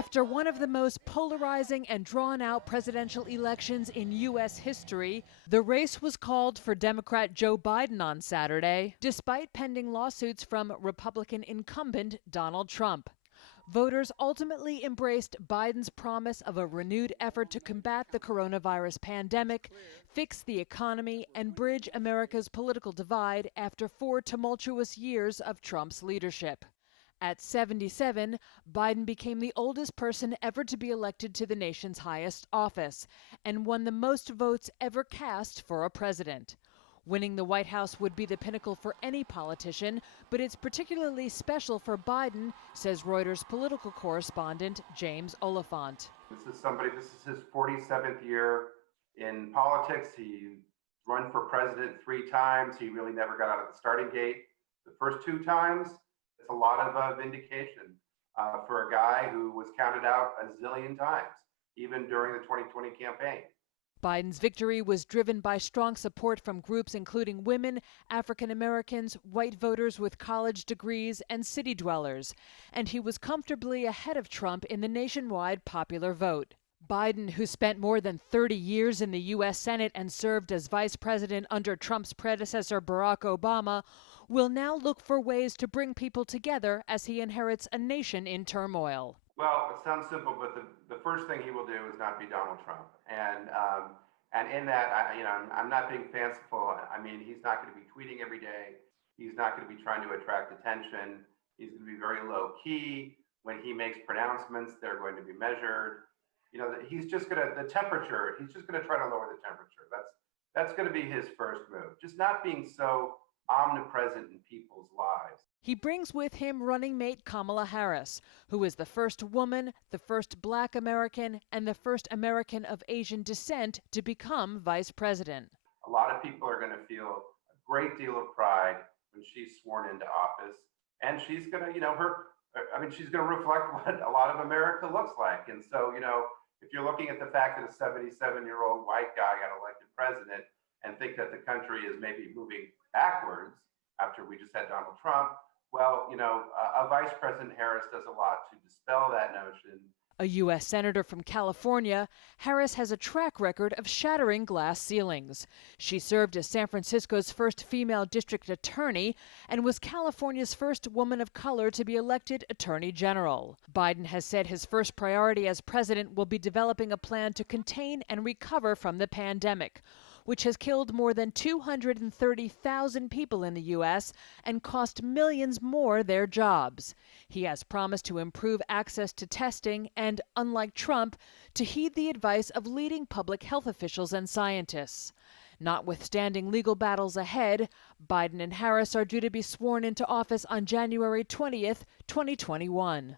After one of the most polarizing and drawn-out presidential elections in U.S. history, the race was called for Democrat Joe Biden on Saturday, despite pending lawsuits from Republican incumbent Donald Trump. Voters ultimately embraced Biden's promise of a renewed effort to combat the coronavirus pandemic, fix the economy, and bridge America's political divide after 4 tumultuous years of Trump's leadership. At 77, Biden became the oldest person ever to be elected to the nation's highest office and won the most votes ever cast for a president. Winning the White House would be the pinnacle for any politician, but it's particularly special for Biden, says Reuters political correspondent James Oliphant. This is his 47th year in politics. He run for president 3 times. He really never got out of the starting gate the first 2 times. It's a lot of vindication for a guy who was counted out a zillion times, even during the 2020 campaign. Biden's victory was driven by strong support from groups including women, African Americans, white voters with college degrees, and city dwellers, and he was comfortably ahead of Trump in the nationwide popular vote. Biden, who spent more than 30 years in the U.S. Senate and served as vice president under Trump's predecessor Barack Obama, will now look for ways to bring people together as he inherits a nation in turmoil. Well, it sounds simple, but the first thing he will do is not be Donald Trump. And in that, I'm not being fanciful. I mean, he's not going to be tweeting every day. He's not going to be trying to attract attention. He's going to be very low key. When he makes pronouncements, they're going to be measured. He's just going to try to lower the temperature. That's going to be his first move. Just not being so omnipresent in people's lives. He brings with him running mate Kamala Harris, who is the first woman, the first Black American, and the first American of Asian descent to become vice president. A lot of people are going to feel a great deal of pride when she's sworn into office, and she's going to, she's going to reflect what a lot of America looks like. And so, if you're looking at the fact that a 77-year-old white guy got elected president and think that the country is maybe moving backwards after we just had Donald Trump, well, a Vice President Harris does a lot to dispel that notion. A U.S. Senator from California, Harris has a track record of shattering glass ceilings. She served as San Francisco's first female district attorney and was California's first woman of color to be elected attorney general. Biden has said his first priority as president will be developing a plan to contain and recover from the pandemic, which has killed more than 230,000 people in the U.S. and cost millions more their jobs. He has promised to improve access to testing and, unlike Trump, to heed the advice of leading public health officials and scientists. Notwithstanding legal battles ahead, Biden and Harris are due to be sworn into office on January 20th, 2021.